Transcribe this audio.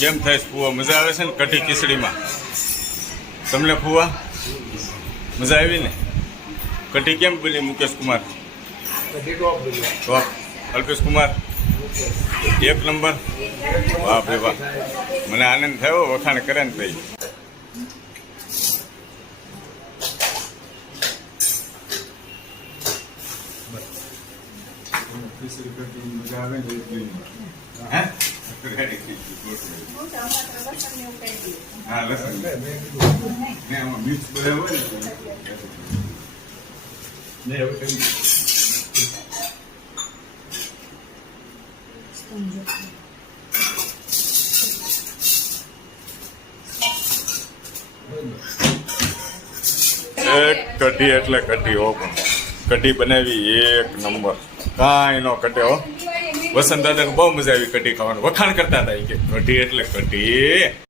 કેમ થાય ફુવા? મજા આવે છે ને કઢી ખીચડીમાં? તમને ફુવા મજા આવી ને? કઢી કેમ બની મુકેશ કુમાર? ટોપ. અલ્પેશ કુમાર એક નંબર. વાહ ભાઈ વાહ, મને આનંદ થયો વખાણ કરે ને ભાઈ. મજા આવે ને હા લસણ ને આમાં મિક્સ બધા હોય ને હવે કઢી એટલે કઢી હો, પણ કઢી બનાવી એક નંબર, કાંઈ નો કઢે હો. વસંત દાદાને બહુ મજા આવી કઢી ખાવાનું, વખાણ કરતા હતા કે કઢી એટલે કઢી.